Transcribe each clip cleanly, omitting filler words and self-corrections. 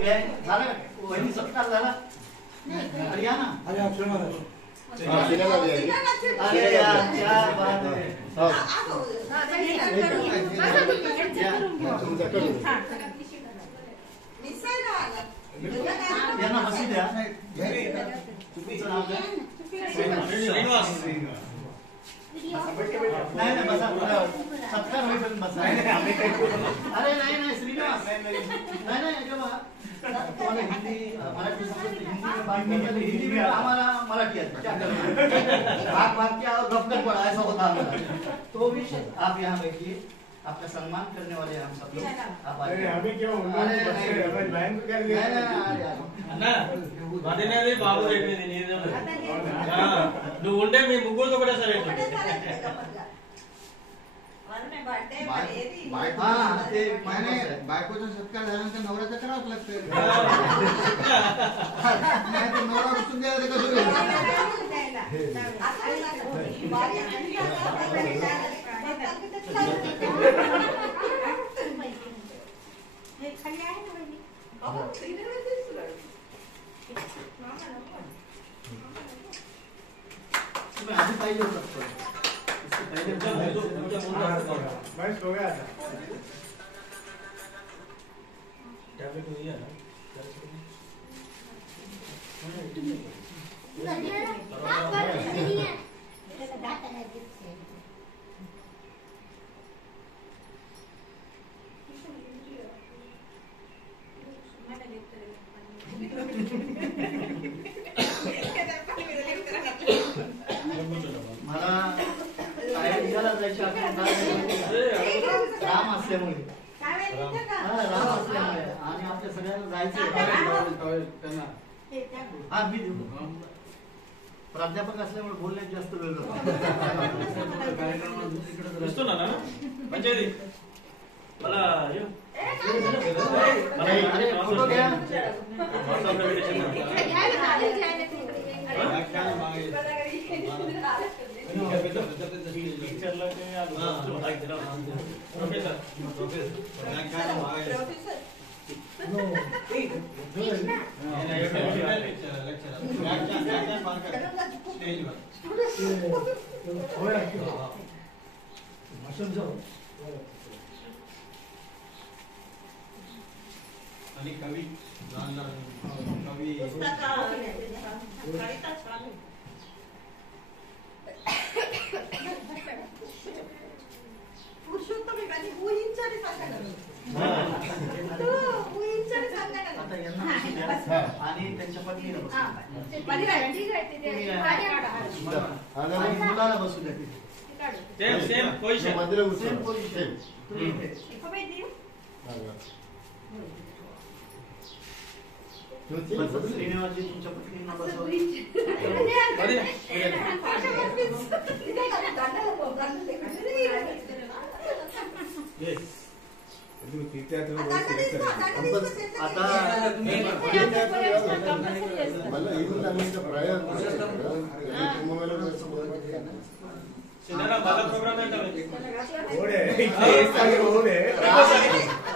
झालं वहिनी सत्कार झाला अरे या ना अरे अरे यार क्या बात है यांना बसू द्या तुमचं नाव काय श्रीनिवास नाही नाही बसा सत्कार होईपर्यंत बसा अरे नाही नाही श्रीनिवास नाही नाही जेव्हा तुम्हाला हिंदी मराठी हिंदी में हमारा मराठी है भाग भाग क्या गपगप पड़ा ऐसा होता है तो भी आप यहाँ बैठिए आपका सम्मान करने वाले हम सब लोग आप आइए हमें क्या लाइन पे कर दिया ना वादेने बाबू रेट में नहीं हां दो उंडे में मुगल तो बड़ा सर बायकोचा सत्कार झाल्यानंतर नवऱ्याचा करावंच लागतं नाही तर नवरा बसून द्यायला कसं आधी पाहिजे होतं बस हो गया टैबलेट हुई है ना मला बाहेर निघायला जायचं राम असल्यामुळे राम असल्यामुळे आणि आपल्या सगळ्यांना जायचं हा मी देऊ प्राध्यापक असल्यामुळे बोलण्यात जास्त वेळ दिसतो ना म्हणजे मला अरे फोटो घ्या आणि कवी कवी आणि त्यांच्या पत्नीला मुलाला बसू द्या सेम पोझिशन सेम पोझिशन श्रीनिवासजी तुमच्या पत्नींना बसवा आता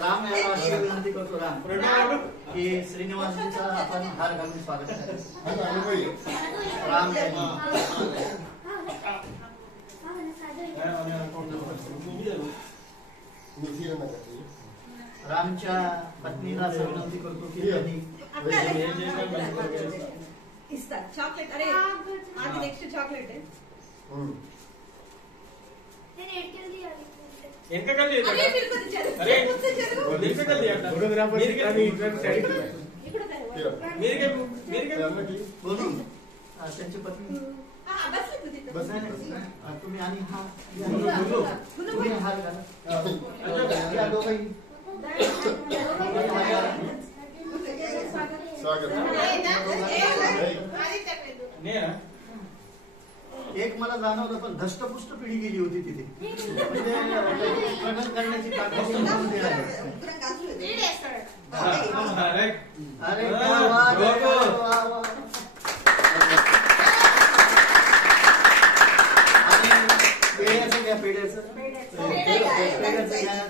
राम यांना अशी विनंती करतो राम की श्रीनिवासजींचा आपण हार घालून स्वागत राम रामच्या पत्नीला असं विनंती करतो की त्यांनी चॉकलेट अरे आज नेक्स्ट चॉकलेट है इनका कर दिया अरे मेरे को दे अरे इनका कर दिया फोटोग्राफर आणि साइड मेरे के बोलून त्यांची पत्नी बस तुम्ही आणि हा तुम्ही हार घाला या दोघंही एक मला जाणवलं पण धष्टपुष्ट पिढी गेली होती तिथे म्हणजे प्रकट करण्याची ताकद अरे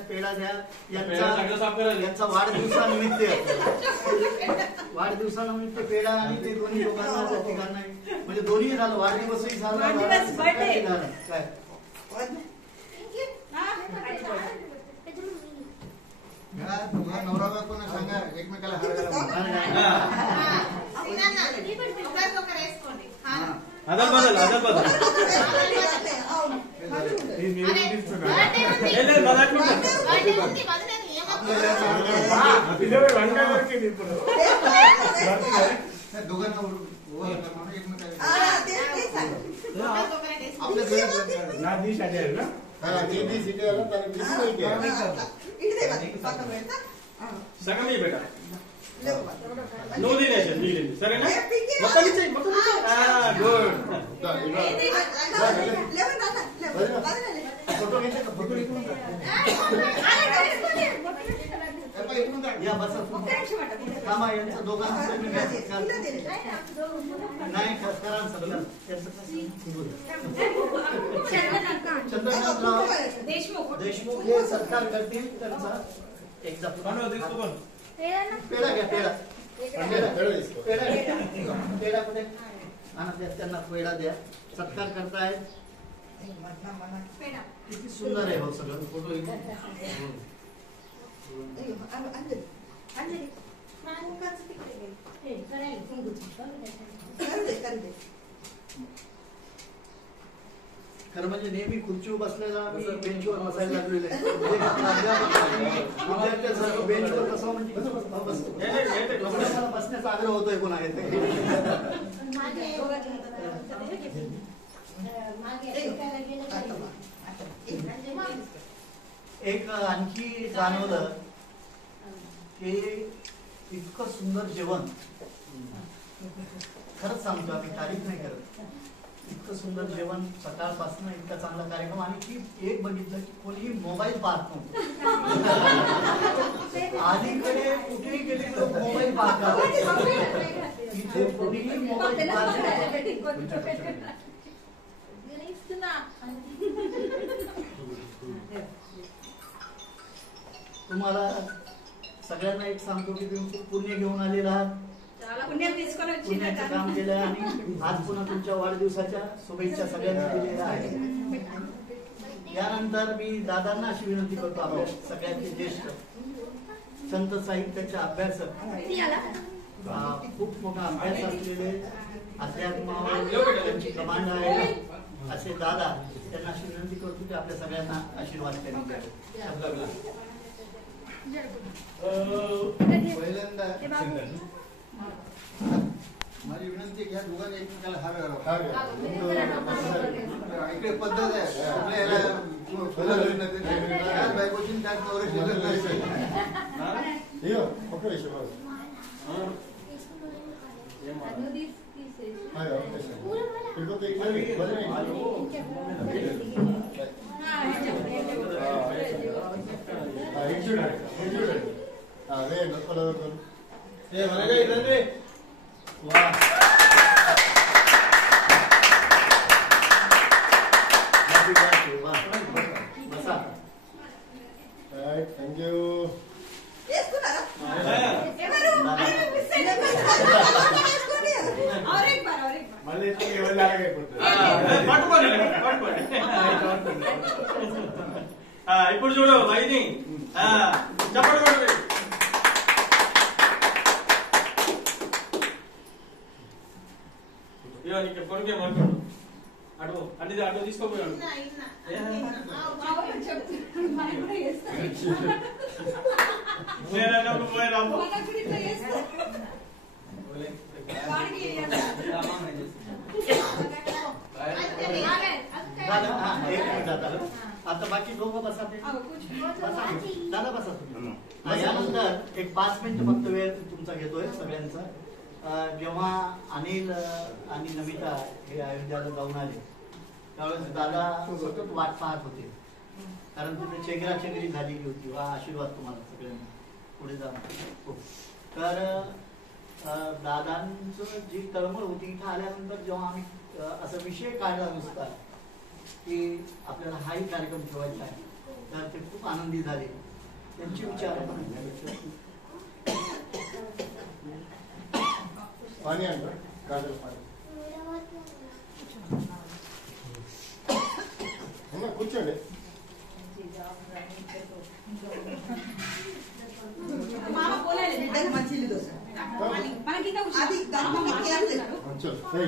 पेढा द्या यांचा वाढदिवसानिमित्त वाढदिवसानिमित्त पेढा आणि ते दोन्ही लोकांना त्या ठिकाणी म्हणजे दोन्ही झालं वाढदिवसही झाला वाढदिवस, birthday. सगळंही झालं. काय या दोघा नवरा बायकोंना सांगा एकमेकाला हार घाला. आदल बदल हे निवडणुकीत सुद्धा. तिथे भांडण केली पुढं. त्या दोघांना ओळख म्हणून एकमेकाला आपल्या घरात ना दिश आली आहे ना. సగం ఇయ్యి బేటా నువ్వు తినేసి సరేనా మొత్తం ఇచ్చేయి మొత్తం గుడ్ फोटो घेतले का फोटो इकडून काढ. या बसा थांबा यांचं दोघांचं मी नाही करा सगळं चंद्रकांतराव देशमुख हे सरकार करतील त्यांचा एकदा पेढा घ्या पेढा पेढा कुठे आणा त्यांना पेढा द्या सत्कार करतायत किती सुंदर आहे हो सगळं फोटो खरं म्हणजे नेहमी खुर्चीवर बसलेला मी बेंचवर बसायला लागलेलो आहे विद्यार्थ्यांसारखं बेंचवर बसावं म्हणजे बसतो मला बसण्याचा आग्रह होतोय कोण आहे ते एक आणखी जाणवलं की इतकं सुंदर जेवण खरंच सांगतो आम्ही तारीफ नाही करत इतकं सुंदर जेवण सकाळपासून इतका चांगला कार्यक्रम आणि की एक बघितलं की कोणीही मोबाईल पाहत नव्हतं अलीकडे कुठेही गेले तर मोबाईल पाहतात इथे कोणीही मोबाईल पाहत तुम्हाला सगळ्यांना एक सांगतो की तुम्ही पुण्य घेऊन आलेला आहात पुण्याचं काम केलं आणि आज पुन्हा तुमच्या वाढदिवसाच्या शुभेच्छा सगळ्यांना दिलेल्या आहेत यानंतर मी दादांना अशी विनंती करतो आपल्या सगळ्यांचे ज्येष्ठ संत साहित्याचे अभ्यासक खूप मोठा अभ्यास असलेले अध्यात्मावर त्यांची कमांड आहे असे दादा त्यांना अशी विनंती करतो की आपल्या सगळ्यांना आशीर्वाद त्यांनी पहिल्यांदा माझी विनंती आहे की ह्या दोघांनी एकमेकाला हार घालावा. इकडे पद्धत आहे आपल्या याला त्याच बायकोची त्याच नवऱ्याची लग्न करायचं. मला काही येत रे थँक्यू. मला इतकं जेवण लागलं काय पडतं. ఇప్పుడు చూడు వైని చెప్పండి ఇక నీకు కొనుకే మాట్లాడు అటు అంటే అటు తీసుకోపోయాడు నేనన్నప్పుడు పోయి రాము आता बाकी दोघं बसा दादा बसा तुम्ही यानंतर एक 5 मिनिट फक्त वेळ तुमचा घेतोय सगळ्यांचा जेव्हा अनिल आणि नमिता हे अयोध्याला जाऊन आले त्यावेळेस दादा सतत वाट पाहत होते कारण तिथे चेंगराचेंगरी झालेली होती वा आशीर्वाद तुम्हाला सगळ्यांना पुढे जाऊन तर दादांचं जी तळमळ होती इथं आल्यानंतर जेव्हा आम्ही असा विषय काढला नुसता की आपल्याला हाही कार्यक्रम ठेवायचा आहे तर ते खूप आनंदी झाले त्यांचे विचार पाणी आणलं काजल पाणी కూర్చోండి మామ పోలేదు బిడ్డకి మంచి ఇల్లు దోశ మనకి ఇంకా అది దాని మాట్లాడుతున్నారు చల్ సై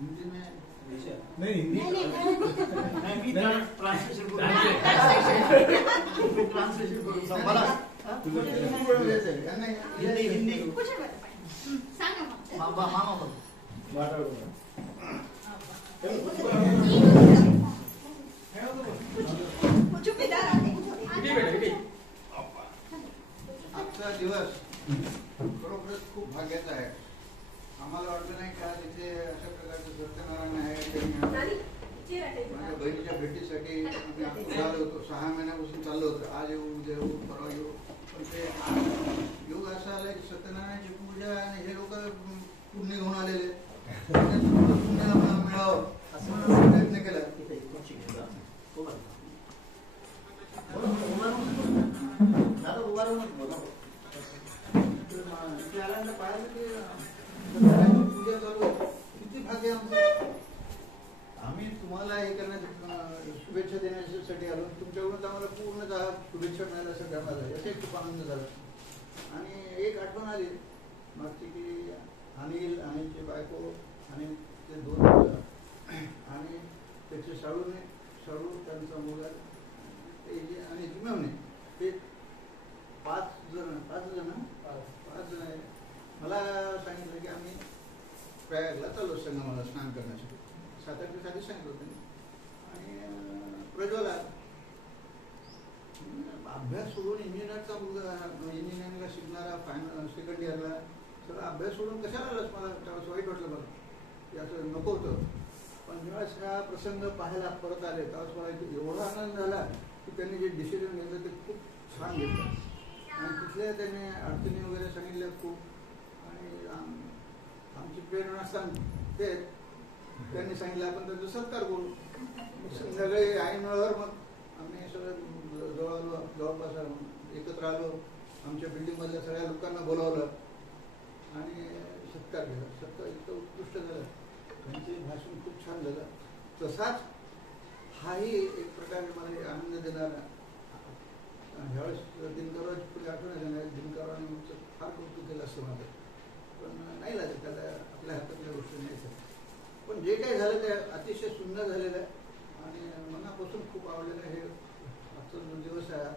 हिंदी में नहीं हिंदी ट्रांसलेशन करू हिंदी हिंदी मामा आजचा दिवस खरोखरच खूप भाग्याचा आहे. आम्हाला वाटलं नाही का तिथे अशा प्रकारचं सत्यनारायण आहे. माझ्या बहिणीच्या भेटीसाठी आम्ही आलो होतो. 6 महिन्यापासून चाललो होतं. आज येऊ उद्या येऊ परवा येऊ. पण ते योग असा आलाय की सत्यनारायणाची पूजा आणि हे लोक पुण्य घेऊन आलेले पुण्य आम्हाला मिळावं असं प्रयत्न केला. पाहिलं की पूजा चालू किती भाग्य आमचं. आम्ही तुम्हाला हे करण्यासाठी शुभेच्छा देण्यासाठी आलो. तुमच्याकडून आम्हाला पूर्णतः शुभेच्छा मिळाल्यासाठी आम्हाला याचा खूप आनंद झाला. आणि एक आठवण आली मागची की अनिलची बायको आणि ते 2 मुलं आणि त्याचे शाळू त्यांचा मुलगा आणि जिम्मेवणे ते 5 जण आहे. मला सांगितलं की आम्ही प्रयागला चाललो संगमाला स्नान करण्यासाठी. 7-8 दिवस आधी सांगितलं होतं. आणि प्रज्वला अभ्यास सोडून इंजिनिअरिंगला शिकणारा सेकंड इयरला सगळं अभ्यास सोडून कशाला आलास. मला त्यावेळेस वाईट वाटलं मला की असं नको होतं. पण ज्यावेळेस हा प्रसंग पाहायला परत आले त्यावेळेस मला एवढा आनंद झाला की त्यांनी जे डिसिजन घेतलं ते खूप छान घेतलं. आणि तिथल्या त्याने अडचणी वगैरे सांगितल्या खूप. आणि आमची प्रेरणास्थान ते त्यांनी सांगितलं आपण त्यांचा सत्कार करू. संध्याकाळी ऐनवेळेवर मग आम्ही सगळं जवळपास एकत्र आलो. आमच्या बिल्डिंगमधल्या सगळ्या लोकांना बोलावलं आणि सत्कार केला. सत्कार इतकं उत्कृष्ट झालं. त्यांचे भाषण खूप छान झालं. तसाच हाही एक प्रकारे मला आनंद देणारा. ह्यावेळेस दिनकररावची पुढे आठवण येणार. दिनकररावांनी फार कौतुक केलं असतं माझं. पण नाही लागेल त्याला आपल्या हातातल्या गोष्टी नाही. पण जे काही झालं ते अतिशय सुंदर झालेलं आहे आणि मनापासून खूप आवडलेलं हे आजचा जो दिवस आहे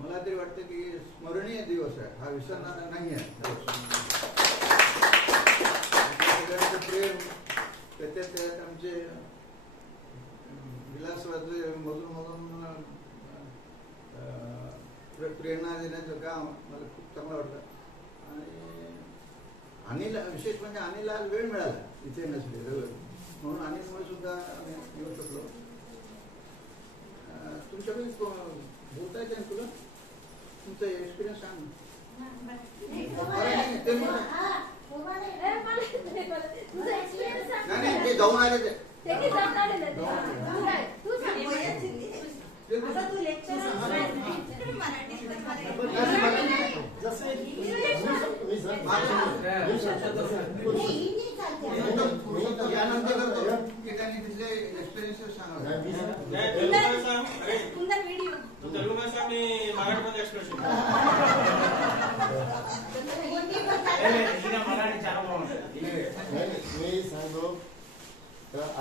मला तरी वाटतं की स्मरणीय दिवस आहे. हा विसरणारा नाही आहे. सगळ्यांचं प्रेम त्याच्यात आमचे विलासराजे मधून प्रेरणा देण्याचं काम मला खूप चांगलं वाटलं. आणि अनिल विशेष म्हणजे अनिलला वेळ मिळाला इथे नसले म्हणून अनिलमुळे सुद्धा येऊ शकलो. तुमच्याकडे बोलता येते ना तुला तुमचा एक्सपिरियन्स सांग. नाही ते जाऊन आले ते तेलुगु में सांग मी मराठीमध्ये एक्सप्रेशन मी सांगतो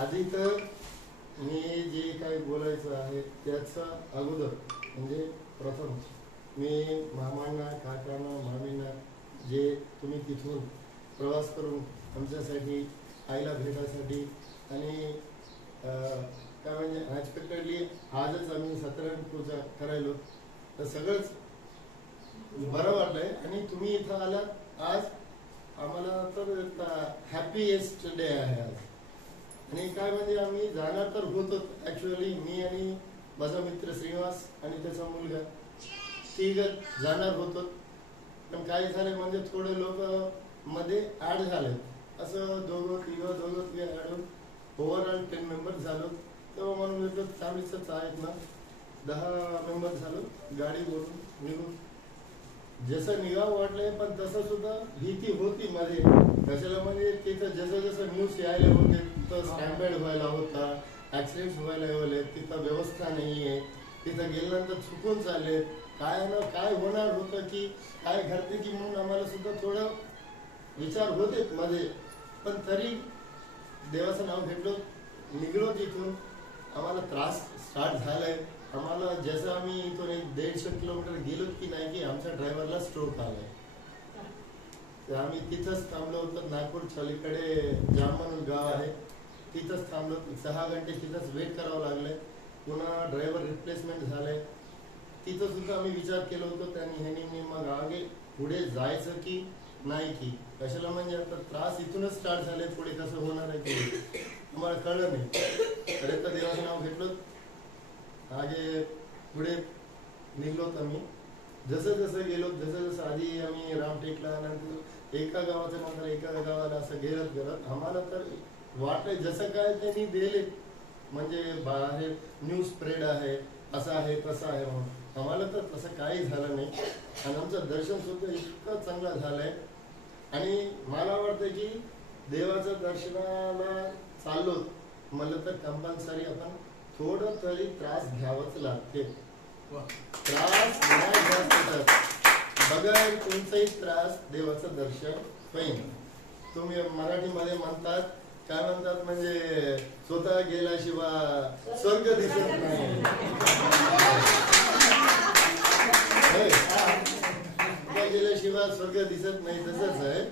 आधी तर मी जे काही बोलायचं आहे त्याचा अगोदर म्हणजे प्रथम मी मामांना काकांना मामींना जे तुम्ही तिथून प्रवास करून आमच्यासाठी आईला भेटायसाठी आणि काय म्हणजे अनएक्सपेक्टेडली आजच आम्ही सत्यनारायण पूजा करायलो तर सगळंच बरं वाटलंय. आणि तुम्ही इथं आलात आज आम्हाला तर हॅपीएस्ट डे आहे आज. आणि काय म्हणजे आम्ही जाणार तर होतो ऍक्च्युअली मी आणि माझा मित्र श्रीनिवास आणि त्याचा मुलगा तिघं जाणार होतो. पण काय झालं म्हणजे थोडे लोक मध्ये ऍड झाले असं दोघं तिघं ऍड होऊन ओव्हरऑल 10 मेंबर्स झालो. तेव्हा म्हणून म्हटलं फॅमिलीचंच आहेत ना, 10 मेंबर झालो. गाडी बोलून निघून जसं निघावं वाटलंय, पण तसं सुद्धा भीती होती मध्ये. कशाला म्हणजे तिथं जसं जसं न्यूज यायला होते, तिथं स्टॅम्पेड व्हायला होता, ऍक्सिडेंट्स व्हायला होले, तिथं व्यवस्था नाही आहे, तिथं गेल्यानंतर चुकून चालले, काय ना काय होणार होतं की काय घडते की म्हणून आम्हाला सुद्धा थोडं विचार होते मध्ये. पण तरी देवाचं नाव घेतलो, निघलो तिथून. आम्हाला त्रास स्टार्ट झालाय. आम्हाला जसं आम्ही इथून 150 किलोमीटर गेलो की नाही की आमच्या ड्रायव्हरला स्ट्रोक आलाय. तर आम्ही तिथंच थांबलो होतो. नागपूर अलीकडे जाम म्हणून गाव आहे, तिथंच थांबलो. 6 घंटे तिथंच वेट करावं लागलंय. पुन्हा ड्रायव्हर रिप्लेसमेंट झालंय. तिथं सुद्धा आम्ही विचार केला होतो त्यांनी ह्यांनी मग आगे पुढे जायचं की नाही की कशाला म्हणजे आता त्रास इथूनच स्टार्ट झाले, पुढे कसं होणार आहे ते आम्हाला कळलं नाही. तर तर देवाचं नाव घेतलं, आगे पुढे निघलोत आम्ही. जसं जसं गेलो, जसं जसं आधी आम्ही रामटेकला, नंतर एका गावाच्या नंतर एका गावाला असं गेलत आम्हाला तर वाटलं जसं काय त्यांनी दिले म्हणजे बाहेर न्यूज स्प्रेड आहे, असं आहे तसं आहे म्हणून. आम्हाला तर तसं काही झालं नाही आणि आमचं दर्शन सुद्धा इतकं चांगलं झालंय. आणि मला वाटतं की देवाचं दर्शनाला चाललो म्हणलं तर कंपल्सरी आपण थोडं तरी त्रास घ्यावंच लागते. त्रास नाही जास्त बघा, तुमचाही त्रास देवाचं दर्शन होईल. तुम्ही मराठीमध्ये म्हणतात, काय म्हणतात म्हणजे स्वतः गेल्याशिवाय स्वर्ग दिसत नाही. गेल्याशिवाय स्वर्ग दिसत नाही. तसंच आहे,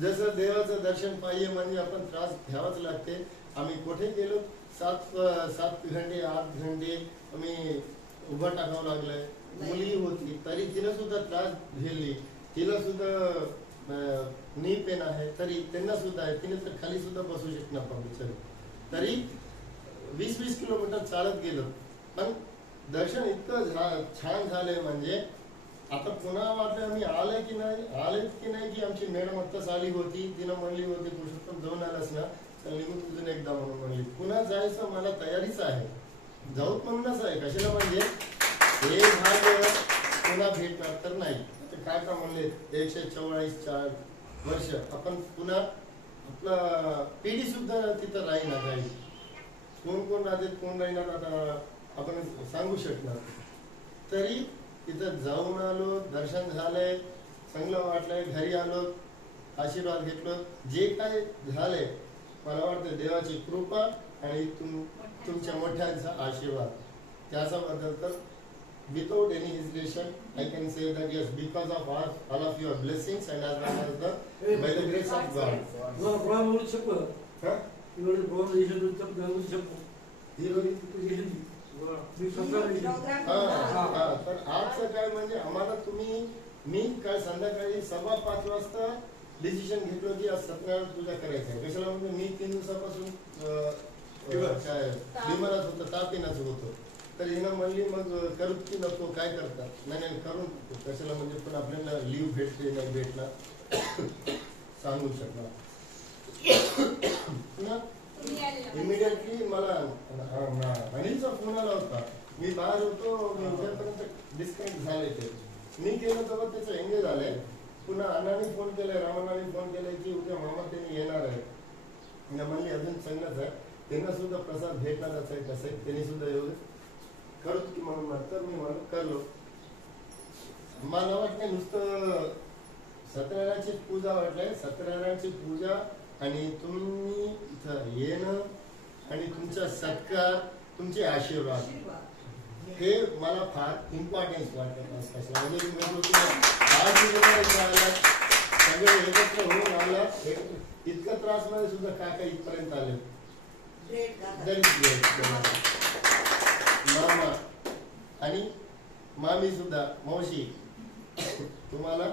जसं देवाचं दर्शन पाहिजे म्हणजे आपण त्रास घ्यावाच लागते. आम्ही कुठे गेलो 7 घंटे 8 घंटे आम्ही उभं टाकावं लागलंय. मुली होती तरी तिनं सुद्धा त्रास झेलली. तिला सुद्धा नी पेन आहे तरी त्यांना सुद्धा आहे. तिने तर खाली सुद्धा बसू शकणार पण बिचारी. तरी 20-20 किलोमीटर चालत गेलो. पण दर्शन इतकं छान झालंय म्हणजे आता पुन्हा वाटलं आम्ही आलेत की नाही की आमची मॅडम आत्ताच आली होती. तिनं म्हणली होती पुरुषोत्तम जाऊन आलास ना, तर निघून तुझून एकदा म्हणून म्हणली. पुन्हा जायचं मला तयारीच आहे, जाऊत म्हणूनच आहे. कशाला म्हणजे हे भाग पुन्हा भेटणार तर नाही. काय का म्हणले 144 वर्ष आपण पुन्हा आपला पिढी सुद्धा तिथं राहीना काही. कोण राहते कोण राहणार आता आपण सांगू शकणार. तरी तिथं जाऊन आलो, दर्शन झालंय, चांगलं वाटलंय. घरी आलो, आशीर्वाद घेतलो. जे काय झालंय मला वाटतं देवाची कृपा आणि तुमच्या मोठ्यांचा आशीर्वाद. त्याच्याबद्दल तर without any hesitation I can say that yes, because of all of your blessings and as well as by the grace of God. तर आजचं काय म्हणजे आम्हाला मी काल संध्याकाळी 5:15 वाजता डिसिजन घेतलो की आज सत्यनारायण पूजा करायचं आहे. कशाला म्हणजे मी 3 दिवसापासून काय बिमारात होतो, तापीनाच होतो. तर हिनं म्हणली मग करू की नको, काय करतात. नाही करून कशाला म्हणजे पण आपल्याला लीव भेटते नाही भेटणार सांगू शकणार. इमिडिएटली मला अनिलचा फोन आला होता. मी बाहेर होतो, मी उद्यापर्यंत डिस्कनेक्ट झाले. ते मी केलं तेव्हा त्याचं एंगेज झालंय. पुन्हा अण्णांनी फोन केलाय, रामांनी फोन केलाय की उद्या मामा त्यांनी येणार आहे. म्हणली अजून चांगलंच आहे, त्यांना सुद्धा प्रसाद भेटणारच आहे. कसं आहे त्यांनी सुद्धा एवढं करतो की म्हणून तर मी म्हणून करलो. मला वाटतं नुसतं सत्यनारायणाची पूजा वाटलंय. सत्यनारायणाची पूजा आणि तुम्ही इथं येणं आणि तुमचा सत्कार, तुमचे आशीर्वाद हे मला फार इम्पॉर्टन्स वाटतं. म्हणजे सगळे एकत्र होऊन आला. इतका त्रास मध्ये सुद्धा काका इथपर्यंत आले. मामा आणि मामी सुद्धा, मावशी तुम्हाला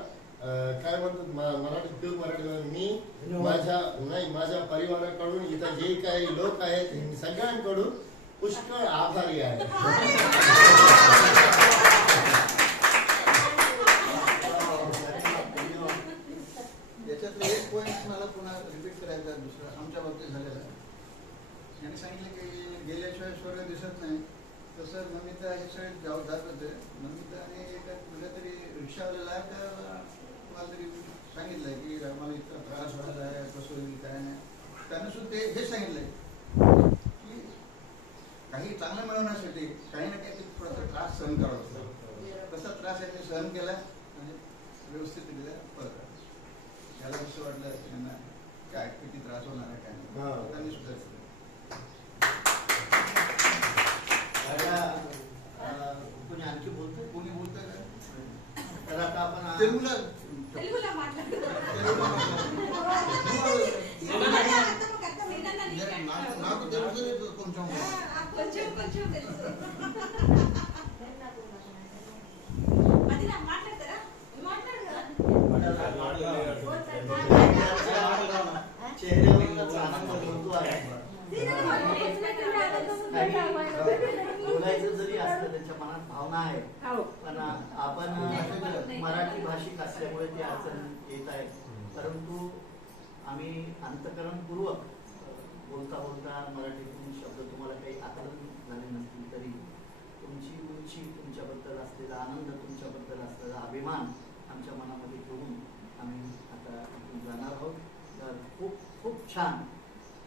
काय म्हणतात मराठी प्युअर मराठी. मी माझ्या परिवाराकडून इथं जे काही लोक आहेत सगळ्यांकडून पुष्कळ आभारी आहे. याच्यातलं एक पॉईंट मला पुन्हा रिपीट करायचा दुसरा आमच्या बाबतीत झालेला आहे. यांनी सांगितलं की गेल्याशिवाय स्वर्ग दिसत नाही. तसं नमिता हे सगळे जात होते. नमिताने एका कुठल्या तरी रिक्षावाल्याला मला तरी सांगितलंय की आम्हाला इतका त्रास व्हायला आहे, कसं होईल काय नाही. त्यानं सुद्धा हेच सांगितलंय की काही चांगलं मिळवण्यासाठी काही ना काही थोडासा त्रास सहन करावा लागतो. तसा त्रास यांनी सहन केला आणि व्यवस्थितरित्या परत आला. त्याला कसं वाटलं त्यांना काय किती त्रास होणार आहे काय नाही, त्यांनी सुद्धा कोणी आणखी बोलतोय? कोणी बोलतंय का? तर आता आपण तेलुगुला నాకు తెలుసు కొంచెం అది నా మాట్లాడతారా चेहऱ्यावरच आनंद होतो आहे. बोलायचं जरी असलं त्यांच्या मनात भावना आहे, पण आपण मराठी भाषिक असल्यामुळे ती अडचण येत आहे. परंतु आम्ही अंतःकरणपूर्वक बोलता बोलता मराठीतून शब्द तुम्हाला काही आकलन झाले नसतील तरी तुमची उंची, तुमच्याबद्दल असलेला आनंद, तुमच्याबद्दल असलेला अभिमान आमच्या मनामध्ये घेऊन आम्ही आता इथून जाणार आहोत. तर खूप खूप छान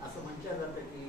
असं म्हटलं जातं की